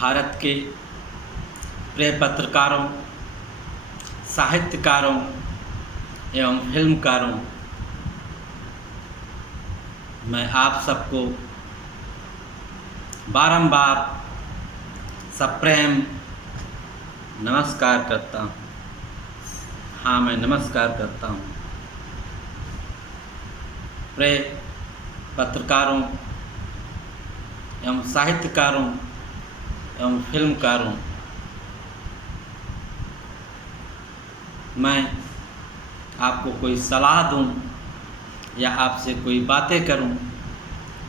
भारत के प्रिय पत्रकारों, साहित्यकारों एवं फिल्मकारों, मैं आप सबको बारंबार सप्रेम नमस्कार करता हूँ। हाँ, मैं नमस्कार करता हूँ। प्रिय पत्रकारों एवं साहित्यकारों एवं फिल्मकारों, मैं आपको कोई सलाह दूं या आपसे कोई बातें करूं,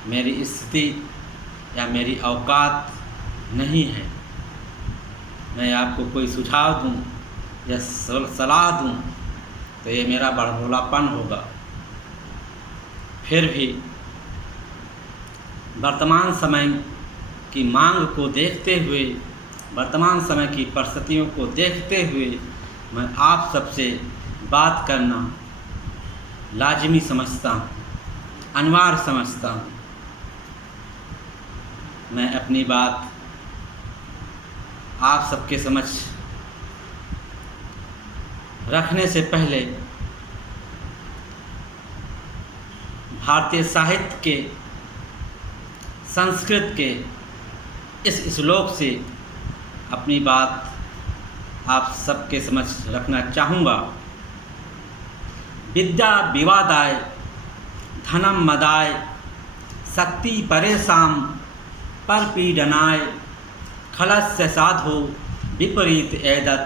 मेरी स्थिति या मेरी औकात नहीं है। मैं आपको कोई सुझाव दूं या सलाह दूं तो ये मेरा बड़भोलापन होगा। फिर भी वर्तमान समय की मांग को देखते हुए, वर्तमान समय की परिस्थितियों को देखते हुए मैं आप सबसे बात करना लाजिमी समझता हूँ, अनिवार्य समझता हूँ। मैं अपनी बात आप सबके समक्ष रखने से पहले भारतीय साहित्य के, संस्कृत के इस श्लोक से अपनी बात आप सबके समक्ष रखना चाहूँगा। विद्या विवादाय धनम मदाय शक्ति परेशान परपीडनाय खलस्य साधो विपरीत एदत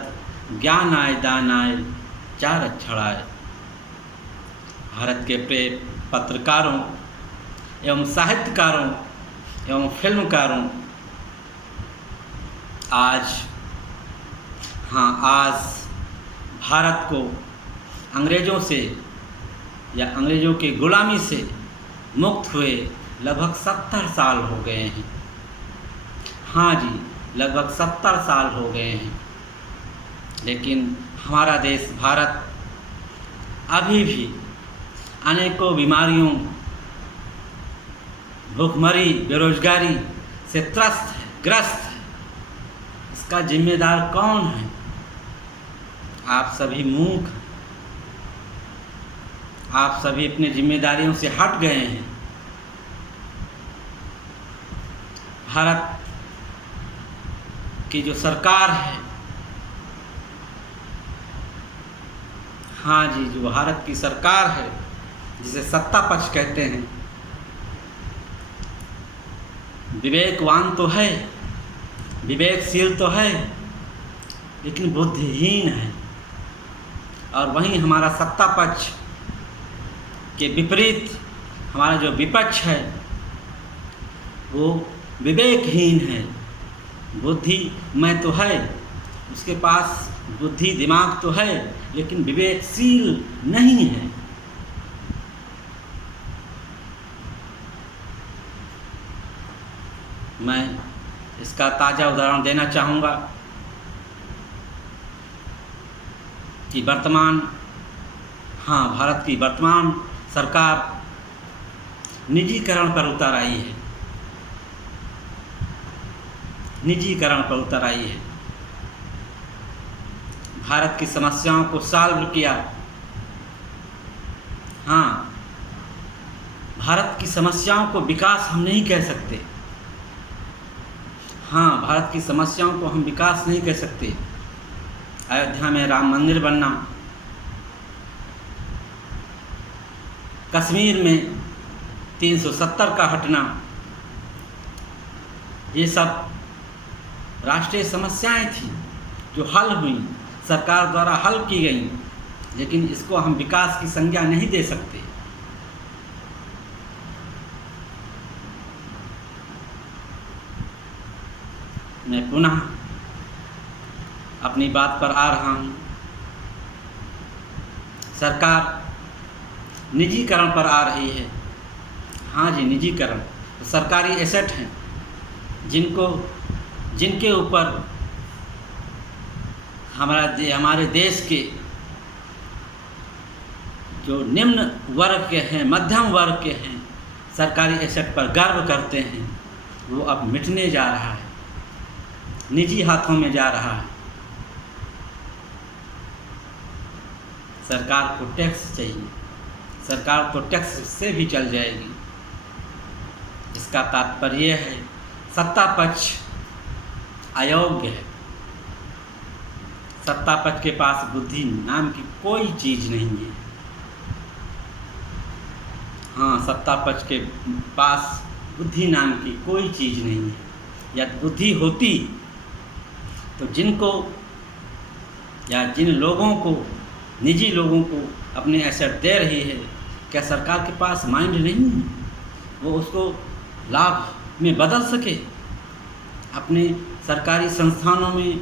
ज्ञानाय दानाय चारक्षणाय। भारत के प्रिय पत्रकारों एवं साहित्यकारों एवं फिल्मकारों, आज भारत को अंग्रेज़ों से या अंग्रेज़ों की गुलामी से मुक्त हुए लगभग 70 साल हो गए हैं। हाँ जी, लगभग 70 साल हो गए हैं। लेकिन हमारा देश भारत अभी भी अनेकों बीमारियों, भूखमरी, बेरोजगारी से ग्रस्त है। इसका जिम्मेदार कौन है? आप सभी मूर्ख, आप सभी अपनी जिम्मेदारियों से हट गए हैं। भारत की जो सरकार है, हाँ जी, जो भारत की सरकार है, जिसे सत्ता पक्ष कहते हैं, विवेकवान तो है, विवेकशील तो है, लेकिन बुद्धिहीन है। और वहीं हमारा सत्ता पक्ष के विपरीत हमारा जो विपक्ष है वो विवेकहीन है। बुद्धि में तो है, उसके पास बुद्धि दिमाग तो है, लेकिन विवेकशील नहीं है। मैं इसका ताज़ा उदाहरण देना चाहूँगा कि भारत की वर्तमान सरकार निजीकरण पर उतर आई है। निजीकरण पर उतर आई है। भारत की समस्याओं को सॉल्व किया। हाँ, भारत की समस्याओं को विकास हम नहीं कह सकते। हाँ, भारत की समस्याओं को हम विकास नहीं कह सकते। अयोध्या में राम मंदिर बनना, कश्मीर में 370 का हटना, ये सब राष्ट्रीय समस्याएं थी जो हल हुई, सरकार द्वारा हल की गई, लेकिन इसको हम विकास की संज्ञा नहीं दे सकते। मैं पुनः अपनी बात पर आ रहा हूँ। सरकार निजीकरण पर आ रही है। हाँ जी, निजीकरण। तो सरकारी एसेट हैं जिनके ऊपर हमारे देश के जो निम्न वर्ग के हैं, मध्यम वर्ग के हैं, सरकारी एसेट पर गर्व करते हैं, वो अब मिटने जा रहा है। निजी हाथों में जा रहा है। सरकार को टैक्स चाहिए, सरकार तो टैक्स से भी चल जाएगी। इसका तात्पर्य है सत्ता पक्ष अयोग्य है। सत्ता पक्ष के पास बुद्धि नाम की कोई चीज़ नहीं है। हाँ, सत्ता पक्ष के पास बुद्धि नाम की कोई चीज़ नहीं है। यदि बुद्धि होती तो जिनको या जिन लोगों को, निजी लोगों को अपने एसेट दे रही है, क्या सरकार के पास माइंड नहीं है वो उसको लाभ में बदल सके? अपने सरकारी संस्थानों में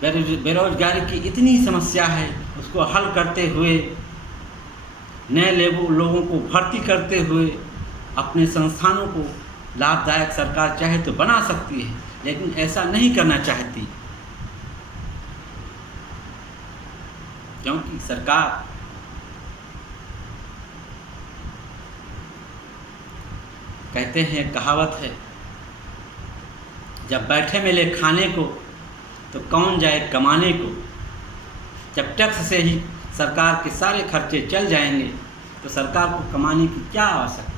बेरोजगारी की इतनी समस्या है, उसको हल करते हुए नए लोगों को भर्ती करते हुए अपने संस्थानों को लाभदायक सरकार चाहे तो बना सकती है, लेकिन ऐसा नहीं करना चाहती, क्योंकि सरकार कहते हैं, कहावत है, जब बैठे मिले खाने को तो कौन जाए कमाने को। जब टैक्स से ही सरकार के सारे खर्चे चल जाएंगे तो सरकार को कमाने की क्या आवश्यकता।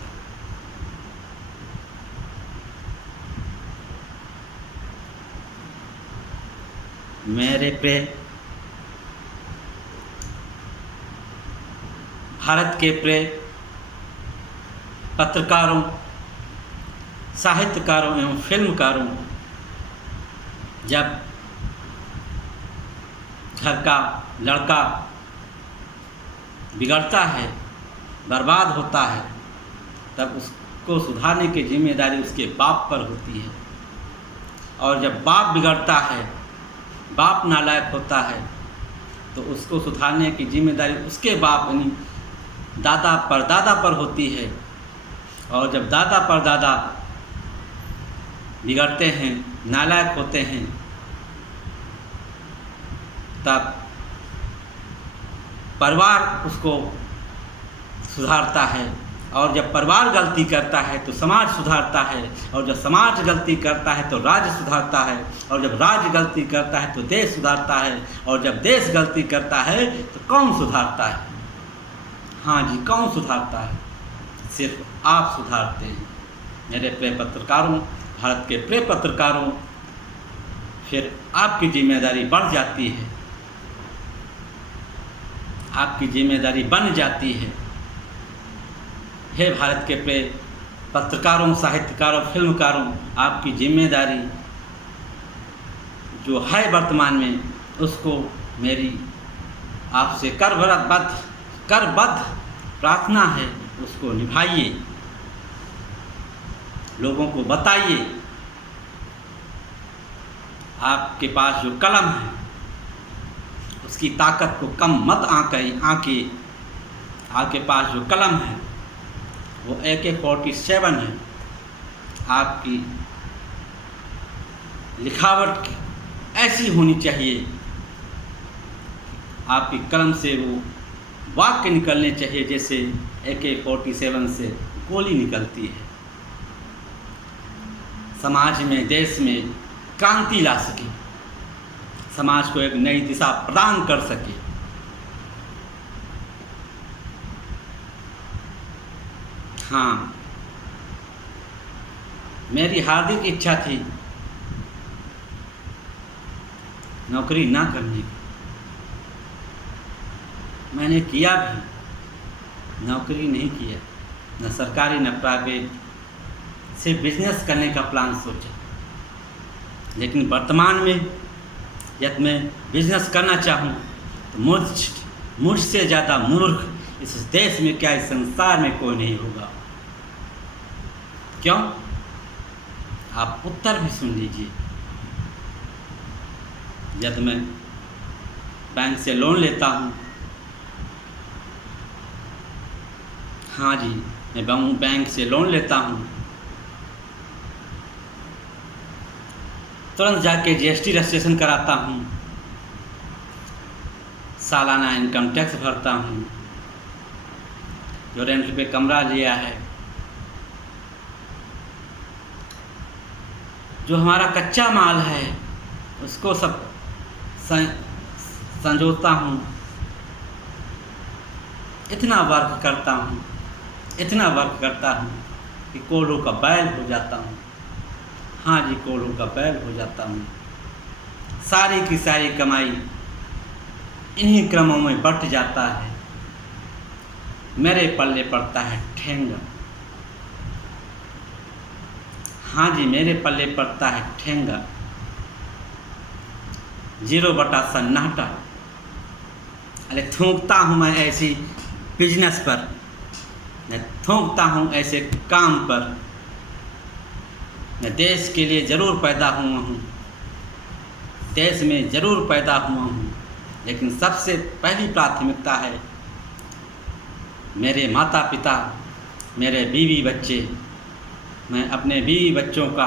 मेरे प्रिय भारत के प्रिय पत्रकारों, साहित्यकारों एवं फिल्मकारों, जब घर का लड़का बिगड़ता है, बर्बाद होता है, तब उसको सुधारने की जिम्मेदारी उसके बाप पर होती है। और जब बाप बिगड़ता है, बाप नालायक होता है, तो उसको सुधारने की जिम्मेदारी उसके बाप यानी दादा परदादा पर होती है। और जब दादा परदादा बिगड़ते हैं, नालायक होते हैं, तब परिवार उसको सुधारता है। और जब परिवार गलती करता है तो समाज सुधारता है, और जब समाज गलती करता है तो राज्य सुधारता है, और जब राज्य गलती करता है तो देश सुधारता है, और जब देश गलती करता है तो कौन सुधारता है? हाँ जी, कौन सुधारता है? सिर्फ आप सुधारते हैं। मेरे प्रिय पत्रकारों, भारत के प्रिय पत्रकारों, फिर आपकी जिम्मेदारी बढ़ जाती है, आपकी जिम्मेदारी बन जाती है। हे भारत के प्रिय पत्रकारों, साहित्यकारों, फिल्मकारों, आपकी जिम्मेदारी जो है वर्तमान में, उसको मेरी आपसे करबद्ध प्रार्थना है, उसको निभाइए, लोगों को बताइए। आपके पास जो कलम है उसकी ताकत को कम मत आंके। आपके पास जो कलम है वो AK-47 है। आपकी लिखावट ऐसी होनी चाहिए, आपकी कलम से वो वाक्य निकलने चाहिए जैसे AK-47 से गोली निकलती है। समाज में, देश में क्रांति ला सके, समाज को एक नई दिशा प्रदान कर सके। हाँ, मेरी हार्दिक इच्छा थी नौकरी ना करने की। मैंने किया भी, नौकरी नहीं किया, न सरकारी न प्राइवेट, सिर्फ बिजनेस करने का प्लान सोचा। लेकिन वर्तमान में यदि मैं बिजनेस करना चाहूँ तो मुझसे ज़्यादा मूर्ख इस देश में क्या, इस संसार में कोई नहीं होगा। क्यों? आप उत्तर भी सुन लीजिए। यदि मैं बैंक से लोन लेता हूँ, हाँ जी, मैं बैंक से लोन लेता हूँ, तुरंत जाके GST रजिस्ट्रेशन कराता हूँ, सालाना इनकम टैक्स भरता हूँ, जो रेंट पे कमरा लिया है, जो हमारा कच्चा माल है उसको सब संजोता हूँ, इतना वर्क करता हूँ, इतना वर्क करता हूँ कि कोल्हू का बैल हो जाता हूँ। हाँ जी, कोल्हू का बैल हो जाता हूँ। सारी की सारी कमाई इन्हीं क्रमों में बट जाता है। मेरे पल्ले पड़ता है ठेंगा। हाँ जी, मेरे पल्ले पड़ता है ठेंगा। 0 बटा सन्नाटा। अरे थूकता हूँ मैं ऐसी बिजनेस पर, मैं थूकता हूँ ऐसे काम पर। मैं देश के लिए ज़रूर पैदा हुआ हूँ, देश में ज़रूर पैदा हुआ हूँ, लेकिन सबसे पहली प्राथमिकता है मेरे माता पिता, मेरे बीवी बच्चे। मैं अपने बीवी बच्चों का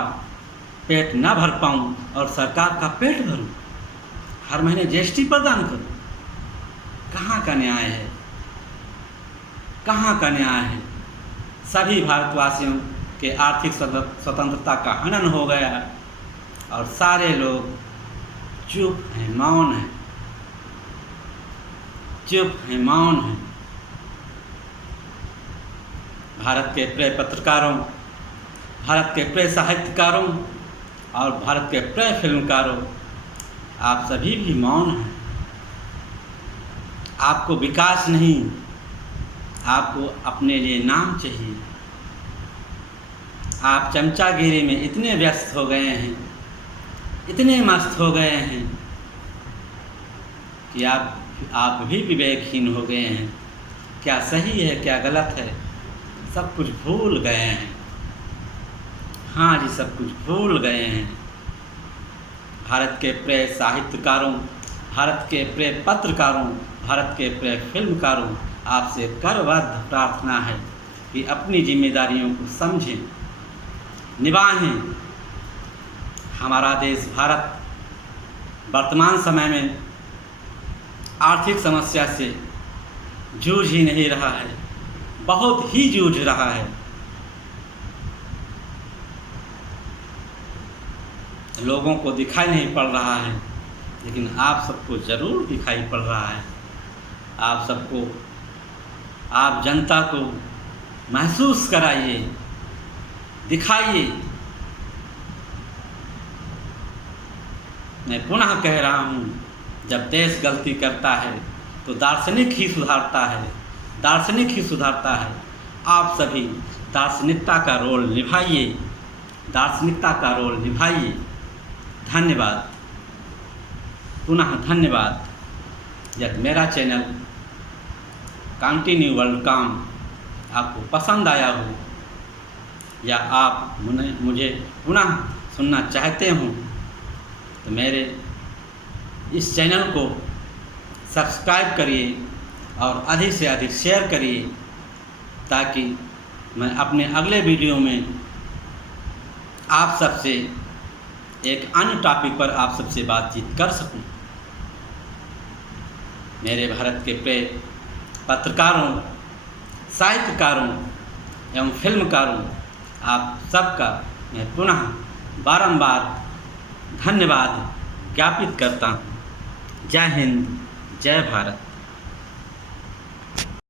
पेट ना भर पाऊँ और सरकार का पेट भरूँ, हर महीने जीएसटी प्रदान करूँ। कहाँ का न्याय है? कहाँ का न्याय है? सभी भारतवासियों के आर्थिक स्वतंत्रता का हनन हो गया और सारे लोग चुप हैं, मौन हैं, चुप हैं, मौन हैं। भारत के प्रिय पत्रकारों, भारत के प्रिय साहित्यकारों और भारत के प्रिय फिल्मकारों, आप सभी भी मौन हैं। आपको विकास नहीं, आपको अपने लिए नाम चाहिए। आप चमचागिरी में इतने व्यस्त हो गए हैं, इतने मस्त हो गए हैं कि आप भी विवेकहीन हो गए हैं। क्या सही है, क्या गलत है, सब कुछ भूल गए हैं। हाँ जी, सब कुछ भूल गए हैं। भारत के प्रिय साहित्यकारों, भारत के प्रिय पत्रकारों, भारत के प्रिय फिल्मकारों, आपसे करबद्ध प्रार्थना है कि अपनी जिम्मेदारियों को समझें, निभाएं। हमारा देश भारत वर्तमान समय में आर्थिक समस्या से जूझ ही नहीं रहा है, बहुत ही जूझ रहा है। लोगों को दिखाई नहीं पड़ रहा है, लेकिन आप सबको ज़रूर दिखाई पड़ रहा है। आप सबको, आप जनता को महसूस कराइए, दिखाइए। मैं पुनः कह रहा हूँ, जब देश गलती करता है तो दार्शनिक ही सुधारता है, दार्शनिक ही सुधारता है। आप सभी दार्शनिकता का रोल निभाइए, दार्शनिकता का रोल निभाइए। धन्यवाद, पुनः धन्यवाद। यदि मेरा चैनल कंटिन्यू वर्ल्ड काम आपको पसंद आया हो या आप मुझे पुनः सुनना चाहते हो तो मेरे इस चैनल को सब्सक्राइब करिए और अधिक से अधिक शेयर करिए, ताकि मैं अपने अगले वीडियो में आप सबसे एक अन्य टॉपिक पर आप सबसे बातचीत कर सकूं। मेरे भारत के प्रिय पत्रकारों, साहित्यकारों एवं फिल्मकारों, आप सबका मैं पुनः बारंबार धन्यवाद ज्ञापित करता हूँ। जय हिंद, जय भारत।